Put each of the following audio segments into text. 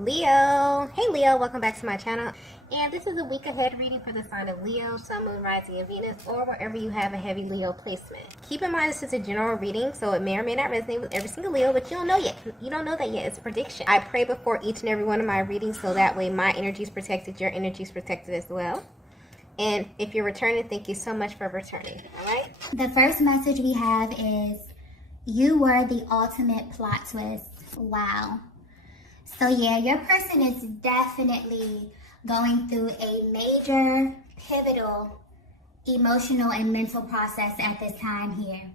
Leo. Hey Leo, welcome back to my channel. And this is a week ahead reading for the sign of Leo, Sun, Moon, Rising, and Venus, or wherever you have a heavy Leo placement. Keep in mind this is a general reading, so it may or may not resonate with every single Leo, but you don't know yet. You don't know that yet. It's a prediction. I pray before each and every one of my readings, so that way my energy is protected, your energy is protected as well. And if you're returning, thank you so much for returning. All right? The first message we have is, you were the ultimate plot twist. Wow. So yeah, your person is definitely going through a major, pivotal, emotional and mental process at this time here.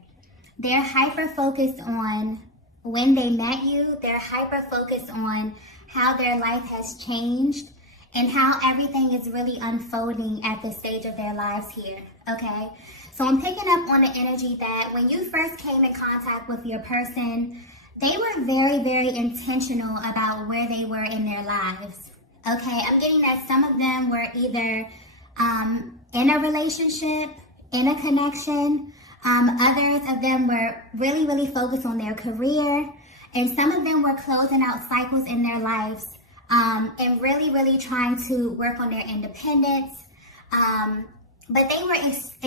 They're hyper-focused on when they met you. They're hyper-focused on how their life has changed and how everything is really unfolding at this stage of their lives here, okay? So I'm picking up on the energy that when you first came in contact with your person, they were very, very intentional about where they were in their lives, okay? I'm getting that some of them were either in a relationship, in a connection. Others of them were really, really focused on their career. And some of them were closing out cycles in their lives and really, really trying to work on their independence. But they were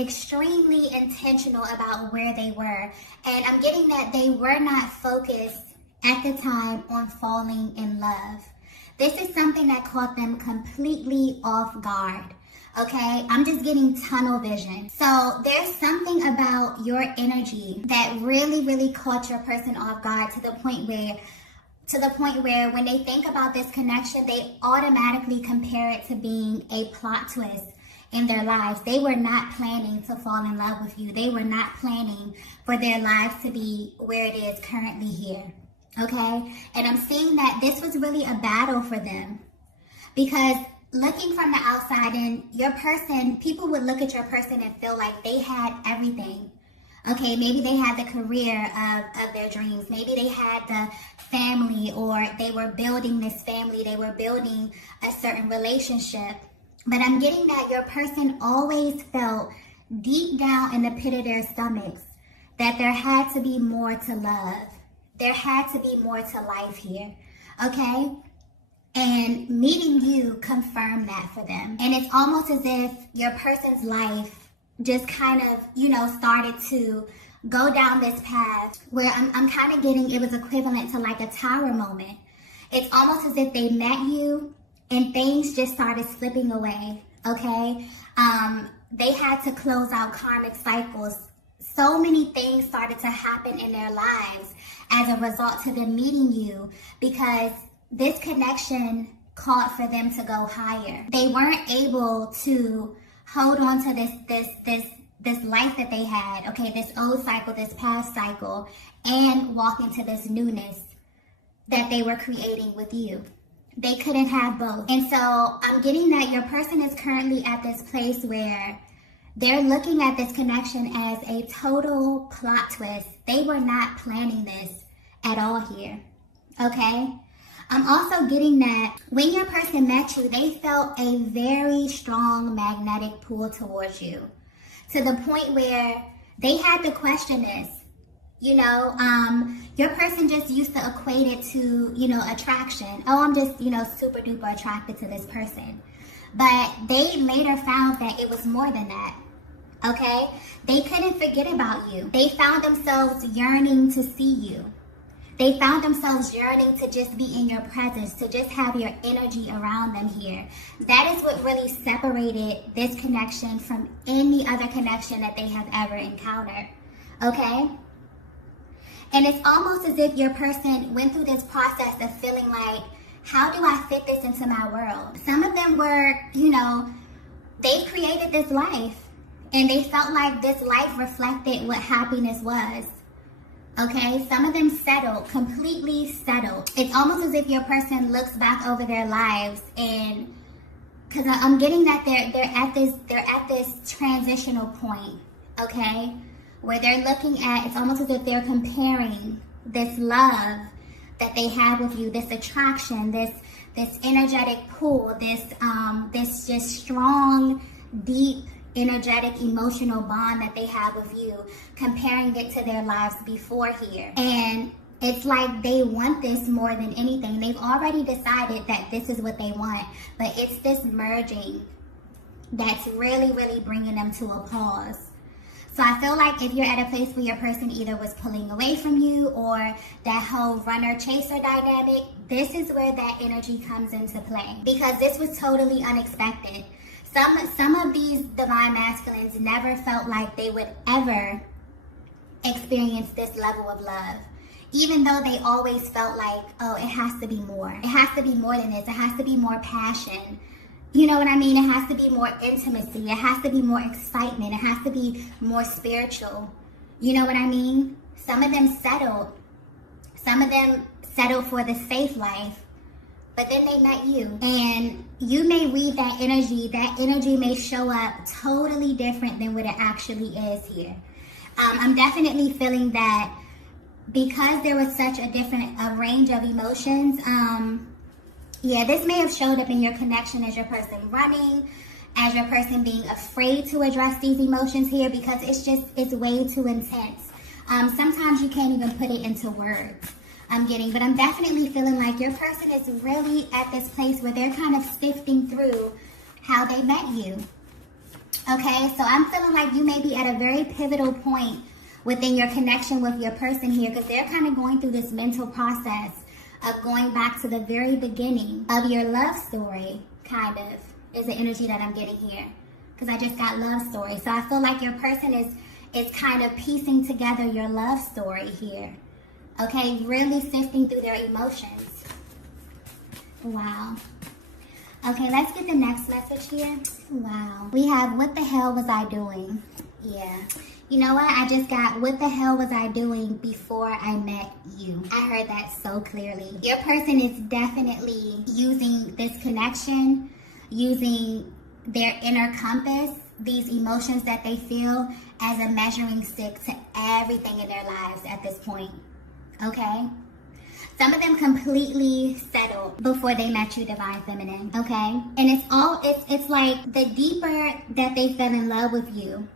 extremely intentional about where they were. And I'm getting that they were not focused at the time on falling in love. This is something that caught them completely off guard. Okay, I'm just getting tunnel vision. So there's something about your energy that really, really caught your person off guard to the point where when they think about this connection, they automatically compare it to being a plot twist in their lives. They were not planning to fall in love with you. They were not planning for their lives to be where it is currently here, okay? And I'm seeing that this was really a battle for them, because looking from the outside in, your person, people would look at your person and feel like they had everything. Okay, maybe they had the career of their dreams. Maybe they had the family, or they were building this family. They were building a certain relationship. But I'm getting that your person always felt deep down in the pit of their stomachs that there had to be more to love. There had to be more to life here, okay? And meeting you confirmed that for them. And it's almost as if your person's life just kind of, started to go down this path where I'm kind of getting, it was equivalent to like a tower moment. It's almost as if they met you and things just started slipping away, okay? They had to close out karmic cycles. So many things started to happen in their lives as a result to them meeting you, because this connection called for them to go higher. They weren't able to hold on to this life that they had, okay, this old cycle, this past cycle, and walk into this newness that they were creating with you. They couldn't have both. And so I'm getting that your person is currently at this place where they're looking at this connection as a total plot twist. They were not planning this at all here, okay? I'm also getting that when your person met you, they felt a very strong magnetic pull towards you, to the point where they had to question this. Your person just used to equate it to, attraction. Oh, I'm just, super duper attracted to this person. But they later found that it was more than that, okay? They couldn't forget about you. They found themselves yearning to see you. They found themselves yearning to just be in your presence, to just have your energy around them here. That is what really separated this connection from any other connection that they have ever encountered, okay? And it's almost as if your person went through this process of feeling like, how do I fit this into my world? Some of them were, they created this life, and they felt like this life reflected what happiness was. Okay, some of them settled, completely settled. It's almost as if your person looks back over their lives, and because I'm getting that they're at this transitional point, okay, where they're looking at, it's almost as if they're comparing this love that they have with you, this attraction, this energetic pull, this just strong, deep, energetic, emotional bond that they have with you, comparing it to their lives before here. And It's like they want this more than anything. They've already decided that this is what they want, but it's this merging that's really, really bringing them to a pause. So I feel like if you're at a place where your person either was pulling away from you or that whole runner-chaser dynamic, this is where that energy comes into play, because this was totally unexpected. Some of these divine masculines never felt like they would ever experience this level of love. Even though they always felt like, oh, it has to be more. It has to be more than this. It has to be more passion. You know what I mean? It has to be more intimacy. It has to be more excitement. It has to be more spiritual. You know what I mean? Some of them settled. Some of them settled for the safe life. But then they met you. And you may read that energy. That energy may show up totally different than what it actually is here. I'm definitely feeling that because there was such a range of emotions, yeah, this may have showed up in your connection as your person running, as your person being afraid to address these emotions here, because it's way too intense. Sometimes you can't even put it into words, but I'm definitely feeling like your person is really at this place where they're kind of sifting through how they met you. Okay, so I'm feeling like you may be at a very pivotal point within your connection with your person here, because they're kind of going through this mental process of going back to the very beginning of your love story, kind of, is the energy that I'm getting here, because I just got love story. So I feel like your person is kind of piecing together your love story here, okay, really sifting through their emotions. Wow. Okay, let's get the next message here. Wow. We have, what the hell was I doing? Yeah. You know what? I just got, what the hell was I doing before I met you? I heard that so clearly. Your person is definitely using this connection, using their inner compass, these emotions that they feel, as a measuring stick to everything in their lives at this point. Okay? Some of them completely settled before they met you, Divine Feminine, okay? And it's like the deeper that they fell in love with you,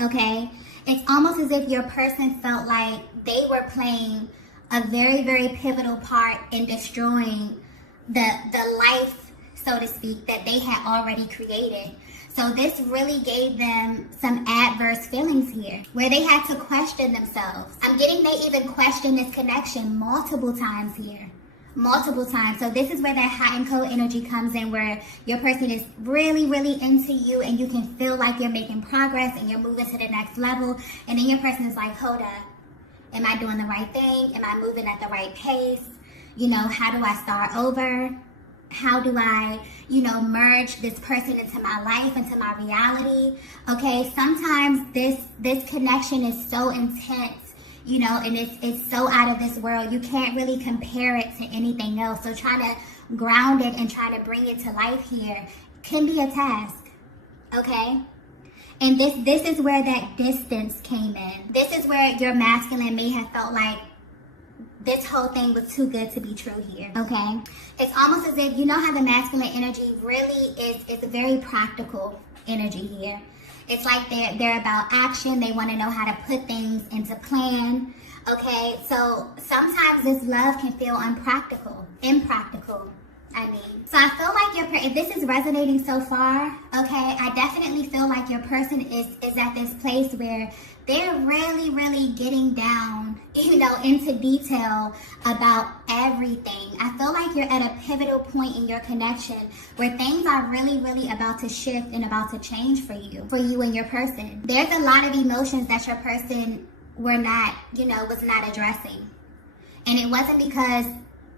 okay? It's almost as if your person felt like they were playing a very, very pivotal part in destroying the life, so to speak, that they had already created. So this really gave them some adverse feelings here, where they had to question themselves. I'm getting they even questioned this connection multiple times here. Multiple times. So this is where that hot and cold energy comes in, where your person is really, really into you and you can feel like you're making progress and you're moving to the next level. And then your person is like, hold up. Am I doing the right thing? Am I moving at the right pace? You know, how do I start over? How do I, merge this person into my life, into my reality? Okay, sometimes this connection is so intense, and it's so out of this world. You can't really compare it to anything else. So trying to ground it and trying to bring it to life here can be a task, okay? And this is where that distance came in. This is where your masculine may have felt like this whole thing was too good to be true here, okay? It's almost as if, how the masculine energy really is a very practical energy here. It's like they're about action. They want to know how to put things into plan, okay? So sometimes this love can feel impractical. So I feel like if this is resonating so far, okay, I definitely feel like your person is at this place where they're really, really getting down, into detail about everything. I feel like you're at a pivotal point in your connection where things are really, really about to shift and about to change for you and your person. There's a lot of emotions that your person was not addressing. And it wasn't because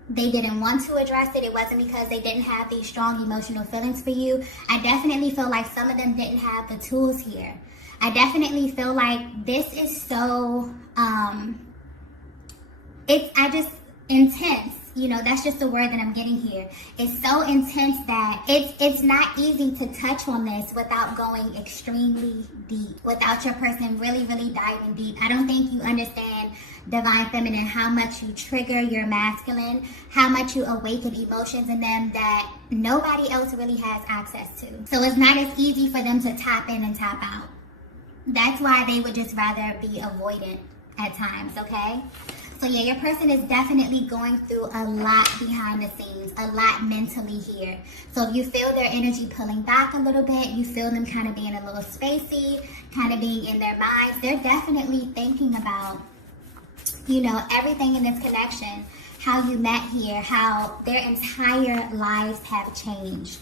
they didn't want to address it. It wasn't because they didn't have these strong emotional feelings for you. I definitely feel like some of them didn't have the tools here. I definitely feel like this is so, intense. That's just the word that I'm getting here. It's so intense that it's not easy to touch on this without going extremely deep, without your person really, really diving deep. I don't think you understand, Divine Feminine, how much you trigger your masculine, how much you awaken emotions in them that nobody else really has access to. So it's not as easy for them to tap in and tap out. That's why they would just rather be avoidant at times, okay? So yeah, your person is definitely going through a lot behind the scenes, a lot mentally here. So if you feel their energy pulling back a little bit, you feel them kind of being a little spacey, kind of being in their minds, they're definitely thinking about, you know, everything in this connection, how you met here, how their entire lives have changed.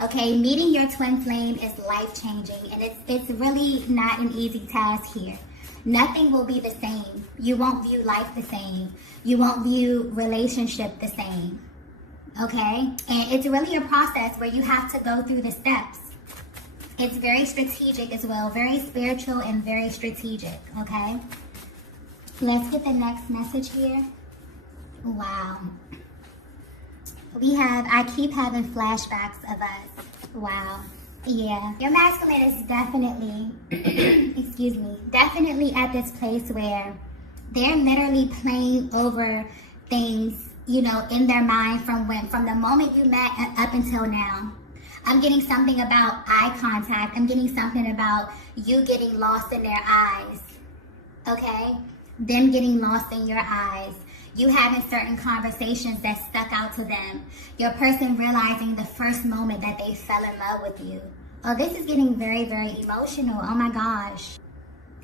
Okay, meeting your twin flame is life-changing, and it's really not an easy task here. Nothing will be the same. You won't view life the same. You won't view relationship the same. Okay? And it's really a process where you have to go through the steps. It's very strategic as well, very spiritual and very strategic. Okay? Let's get the next message here. Wow. We have, I keep having flashbacks of us. Wow. Yeah. Your masculine is definitely, excuse me, definitely at this place where they're literally playing over things, you know, in their mind from the moment you met up until now. I'm getting something about eye contact. I'm getting something about you getting lost in their eyes. Okay? Them getting lost in your eyes. You having certain conversations that stuck out to them. Your person realizing the first moment that they fell in love with you. Oh, this is getting very, very emotional. Oh my gosh.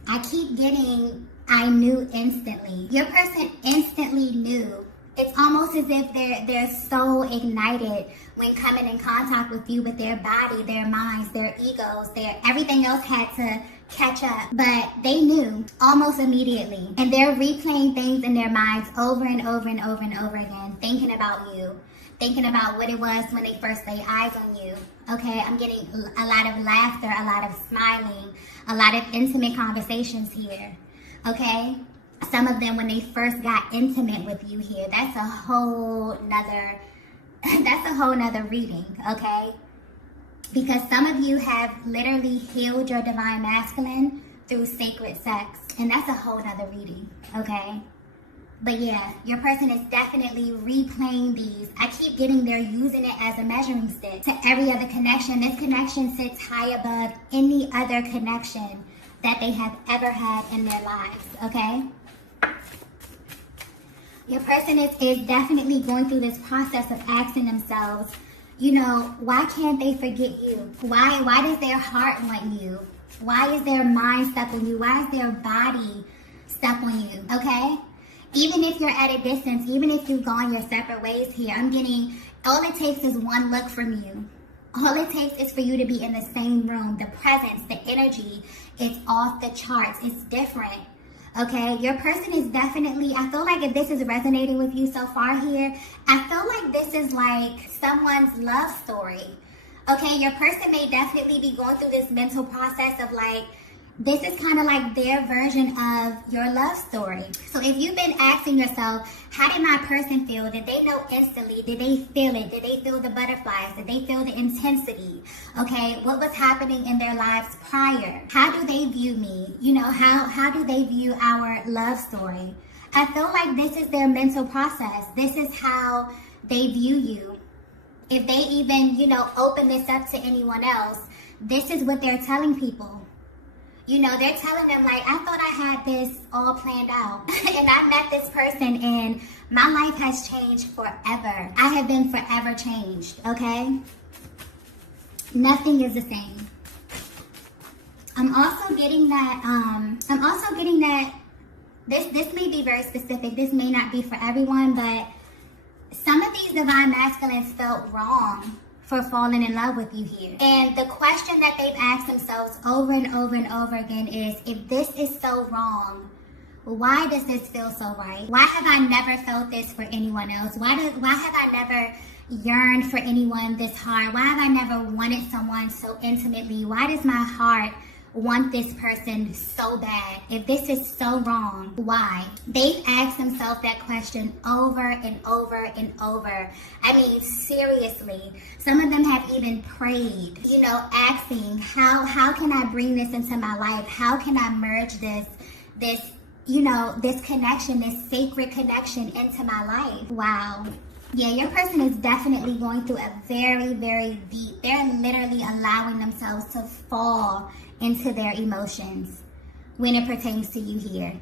I keep getting, I knew instantly. Your person instantly knew. It's almost as if they're so ignited when coming in contact with you, with their body, their minds, their egos, everything else had to catch up, but they knew almost immediately, and they're replaying things in their minds over and over and over and over again, thinking about you, thinking about what it was when they first laid eyes on you. Okay, I'm getting a lot of laughter, a lot of smiling, a lot of intimate conversations here. Okay, some of them when they first got intimate with you here, that's a whole nother reading. Okay, because some of you have literally healed your divine masculine through sacred sex. And that's a whole nother reading, okay? But yeah, your person is definitely replaying these. I keep getting they're using it as a measuring stick to every other connection. This connection sits high above any other connection that they have ever had in their lives, okay? Your person is definitely going through this process of asking themselves, you know, why can't they forget you? Why does their heart want you? Why is their mind stuck on you? Why is their body stuck on you? Okay? Even if you're at a distance, even if you've gone your separate ways here, I'm getting, all it takes is one look from you. All it takes is for you to be in the same room. The presence, the energy, it's off the charts. It's different. Okay, your person is definitely, I feel like if this is resonating with you so far here, I feel like this is like someone's love story. Okay, your person may definitely be going through this mental process of like, this is kind of like their version of your love story. So if you've been asking yourself, how did my person feel? Did they know instantly? Did they feel it? Did they feel the butterflies? Did they feel the intensity? Okay, what was happening in their lives prior? How do they view me? You know, how do they view our love story? I feel like this is their mental process. This is how they view you. If they even, you know, open this up to anyone else, this is what they're telling people. You know, they're telling them like, I thought I had this all planned out and I met this person and my life has changed forever. I have been forever changed, okay? Nothing is the same. I'm also getting that, this may be very specific. This may not be for everyone, but some of these divine masculines felt wrong for falling in love with you here. And the question that they've asked themselves over and over and over again is, if this is so wrong, why does this feel so right? Why have I never felt this for anyone else? Why have I never yearned for anyone this hard? Why have I never wanted someone so intimately? Why does my heart want this person so bad? If this is so wrong, why? They've asked themselves that question over and over and over. I mean, seriously. Some of them have even prayed, you know, asking, how can I bring this into my life? How can I merge this, you know, this connection, this sacred connection into my life? Wow. Yeah, your person is definitely going through a very, very deep, they're literally allowing themselves to fall into their emotions when it pertains to you here.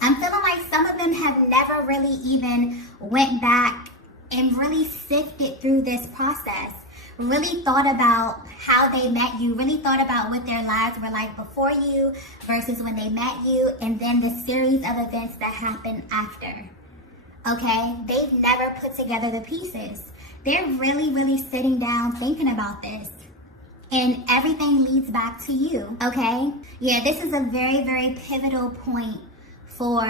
I'm feeling like some of them have never really even went back and really sifted through this process, really thought about how they met you, really thought about what their lives were like before you versus when they met you, and then the series of events that happened after. Okay? They've never put together the pieces. They're really, really sitting down thinking about this. And everything leads back to you, okay? Yeah, this is a very, very pivotal point for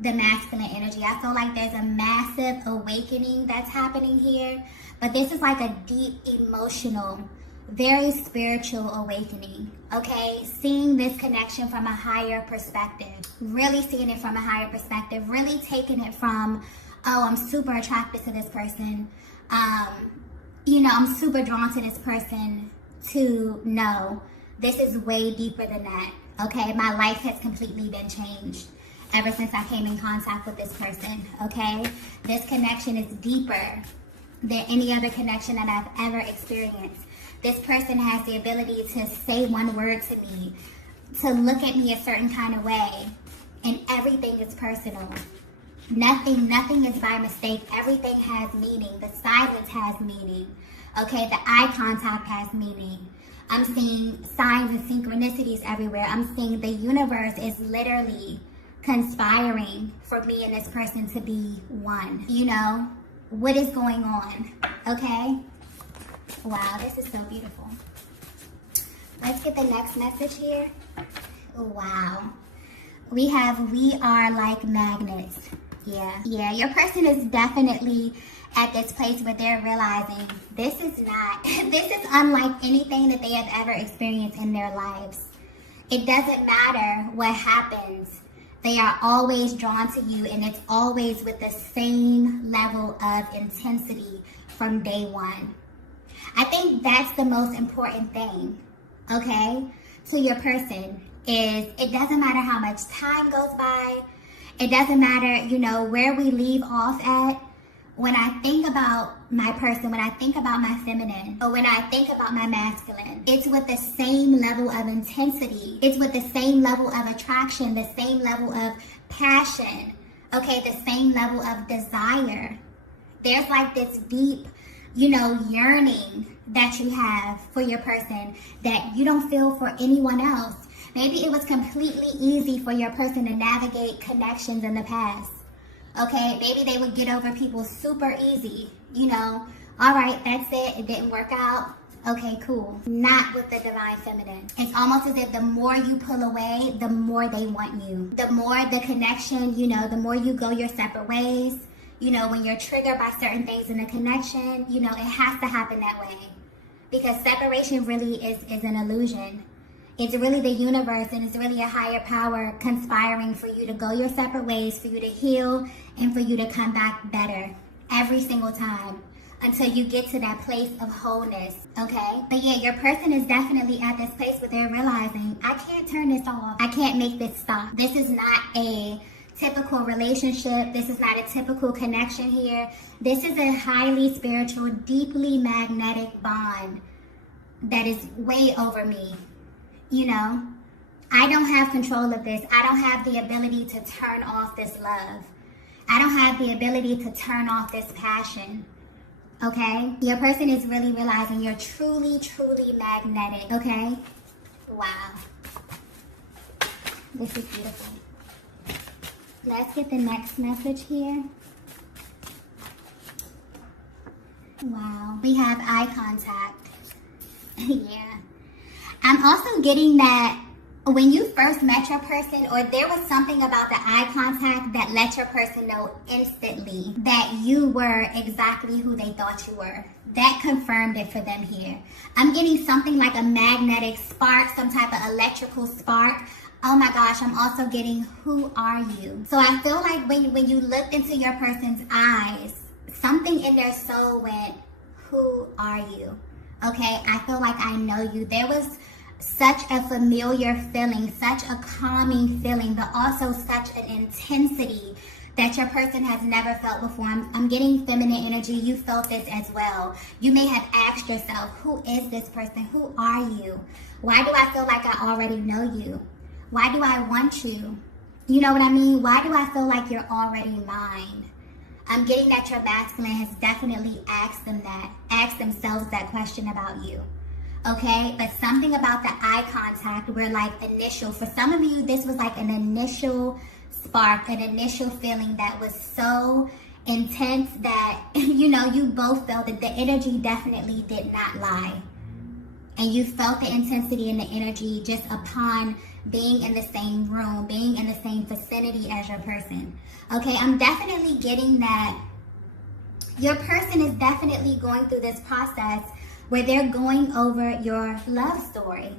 the masculine energy. I feel like there's a massive awakening that's happening here, but this is like a deep emotional, very spiritual awakening, okay? Seeing this connection from a higher perspective, really seeing it from a higher perspective, really taking it from, oh, I'm super attracted to this person, I'm super drawn to this person, to no, this is way deeper than that, okay? My life has completely been changed ever since I came in contact with this person, okay? This connection is deeper than any other connection that I've ever experienced. This person has the ability to say one word to me, to look at me a certain kind of way, and everything is personal. Nothing is by mistake. Everything has meaning. The silence has meaning. Okay, the eye contact has meaning. I'm seeing signs and synchronicities everywhere. I'm seeing the universe is literally conspiring for me and this person to be one. What is going on? Okay? Wow, this is so beautiful. Let's get the next message here. Wow. We are like magnets. Yeah, your person is definitely at this place where they're realizing this is unlike anything that they have ever experienced in their lives. It doesn't matter what happens. They are always drawn to you, and it's always with the same level of intensity from day one. I think that's the most important thing, okay, to your person is it doesn't matter how much time goes by. It doesn't matter, where we leave off at. When I think about my person, when I think about my feminine, or when I think about my masculine, it's with the same level of intensity. It's with the same level of attraction, the same level of passion, okay, the same level of desire. There's like this deep, yearning that you have for your person that you don't feel for anyone else. Maybe it was completely easy for your person to navigate connections in the past. Okay, maybe they would get over people super easy, all right, that's it, it didn't work out. Okay, cool. Not with the divine feminine. It's almost as if the more you pull away, the more they want you. The more the connection, the more you go your separate ways. When you're triggered by certain things in a connection, it has to happen that way. Because separation really is an illusion. It's really the universe, and it's really a higher power conspiring for you to go your separate ways, for you to heal, and for you to come back better every single time until you get to that place of wholeness, okay? But yeah, your person is definitely at this place where they're realizing, I can't turn this off. I can't make this stop. This is not a typical relationship. This is not a typical connection here. This is a highly spiritual, deeply magnetic bond that is way over me. I don't have control of this. I don't have the ability to turn off this love. I don't have the ability to turn off this passion. Okay? Your person is really realizing you're truly, truly magnetic. Okay? Wow. This is beautiful. Let's get the next message here. Wow. We have eye contact. Yeah. I'm also getting that when you first met your person, or there was something about the eye contact that let your person know instantly that you were exactly who they thought you were. That confirmed it for them here. I'm getting something like a magnetic spark, some type of electrical spark. Oh my gosh, I'm also getting, who are you? So I feel like when you looked into your person's eyes, something in their soul went, who are you? Okay, I feel like I know you. There was such a familiar feeling, such a calming feeling, but also such an intensity that your person has never felt before. I'm getting feminine energy. You felt this as well. You may have asked yourself, who is this person? Who are you? Why do I feel like I already know you? Why do I want you? You know what I mean? Why do I feel like you're already mine? I'm getting that your masculine has definitely asked themselves that question about you. Okay? But something about the eye contact were like initial. For some of you, this was like an initial spark, an initial feeling that was so intense that, you both felt that the energy definitely did not lie. And you felt the intensity and the energy just upon being in the same room, being in the same vicinity as your person. Okay, I'm definitely getting that your person is definitely going through this process where they're going over your love story.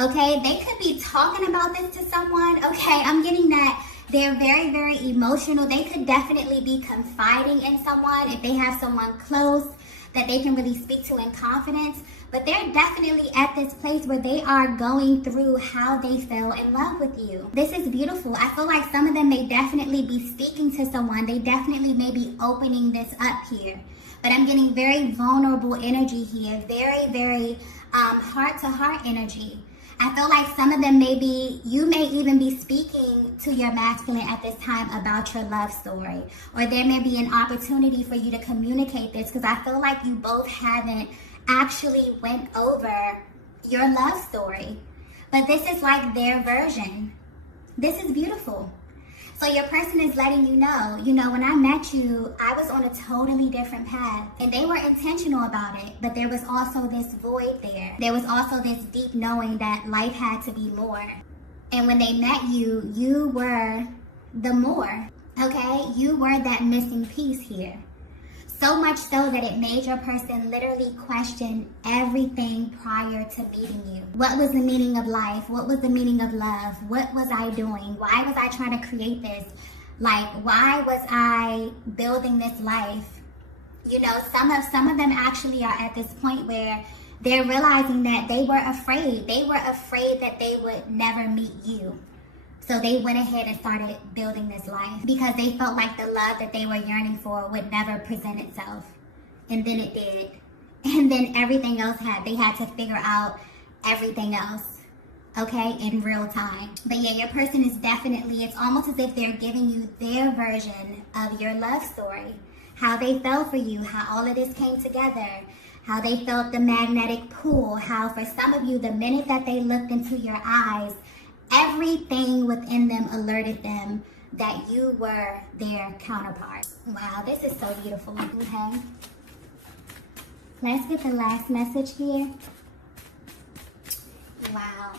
Okay, they could be talking about this to someone. Okay, I'm getting that they're very, very emotional. They could definitely be confiding in someone if they have someone close that they can really speak to in confidence. But they're definitely at this place where they are going through how they fell in love with you. This is beautiful. I feel like some of them may definitely be speaking to someone. They definitely may be opening this up here. But I'm getting very vulnerable energy here. Very, very heart-to-heart energy. I feel like some of them you may even be speaking to your masculine at this time about your love story. Or there may be an opportunity for you to communicate this, because I feel like you both haven't actually went over your love story. But this is like their version. This is beautiful. So your person is letting you know, when I met you, I was on a totally different path. And they were intentional about it. But there was also this void there. There was also this deep knowing that life had to be more. And when they met you, you were the more. Okay? You were that missing piece here. So much so that it made your person literally question everything prior to meeting you. What was the meaning of life? What was the meaning of love? What was I doing? Why was I trying to create this? Like, why was I building this life? Some of them actually are at this point where they're realizing that they were afraid. They were afraid that they would never meet you. So they went ahead and started building this life because they felt like the love that they were yearning for would never present itself. And then it did. And then everything else they had to figure out everything else, okay, in real time. But yeah, your person is definitely, it's almost as if they're giving you their version of your love story. How they fell for you, how all of this came together, how they felt the magnetic pull, how for some of you, the minute that they looked into your eyes, everything within them alerted them that you were their counterpart. Wow, this is so beautiful. Okay. Let's get the last message here. Wow.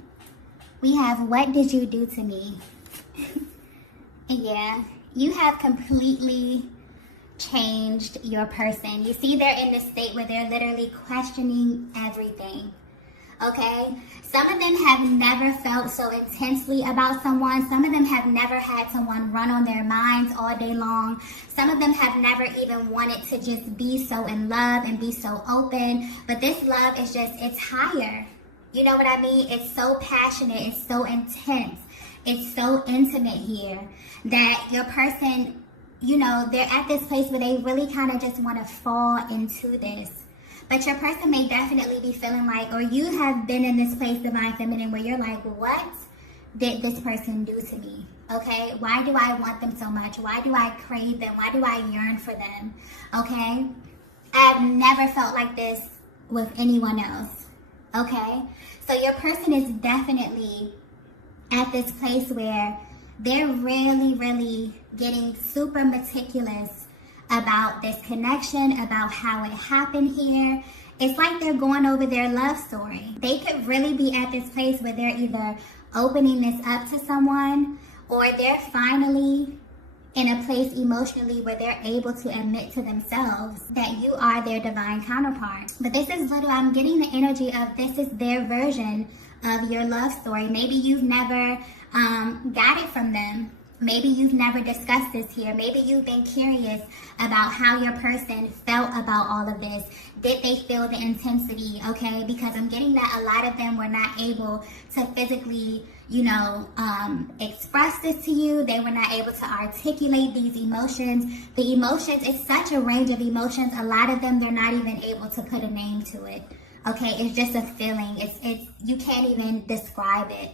We have, what did you do to me? Yeah, you have completely changed your person. You see, they're in this state where they're literally questioning everything. Okay? Some of them have never felt so intensely about someone. Some of them have never had someone run on their minds all day long. Some of them have never even wanted to just be so in love and be so open. But this love is just, it's higher. You know what I mean? It's so passionate. It's so intense. It's so intimate here that your person, they're at this place where they really kind of just want to fall into this. But your person may definitely be feeling like, or you have been in this place, Divine Feminine, where you're like, what did this person do to me? Okay? Why do I want them so much? Why do I crave them? Why do I yearn for them? Okay? I've never felt like this with anyone else. Okay? So your person is definitely at this place where they're really, really getting super meticulous about this connection, about how it happened here. It's like they're going over their love story. They could really be at this place where they're either opening this up to someone, or they're finally in a place emotionally where they're able to admit to themselves that you are their divine counterpart. But this is I'm getting the energy of this is their version of your love story. Maybe you've never got it from them. Maybe you've never discussed this here. Maybe you've been curious about how your person felt about all of this. Did they feel the intensity? Okay, because I'm getting that a lot of them were not able to physically, express this to you. They were not able to articulate these emotions. The emotions, it's such a range of emotions. A lot of them, they're not even able to put a name to it. Okay, it's just a feeling. It's you can't even describe it.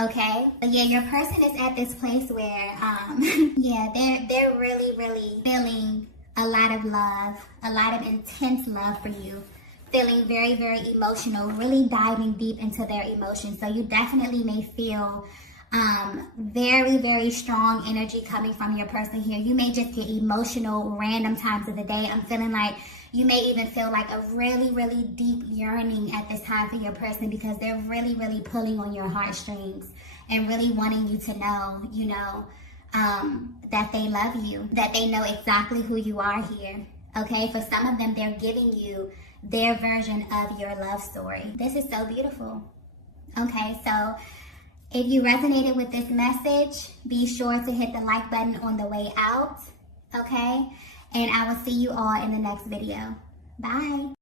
Okay, but yeah, your person is at this place where, yeah, they're really, really feeling a lot of love, a lot of intense love for you, feeling very, very emotional, really diving deep into their emotions. So you definitely may feel very, very strong energy coming from your person here. You may just get emotional random times of the day. I'm feeling like you may even feel like a really, really deep yearning at this time for your person because they're really, really pulling on your heartstrings and really wanting you to know, you know, that they love you, that they know exactly who you are here. Okay, for some of them, they're giving you their version of your love story. This is so beautiful. Okay, so if you resonated with this message, be sure to hit the like button on the way out. Okay, and I will see you all in the next video. Bye.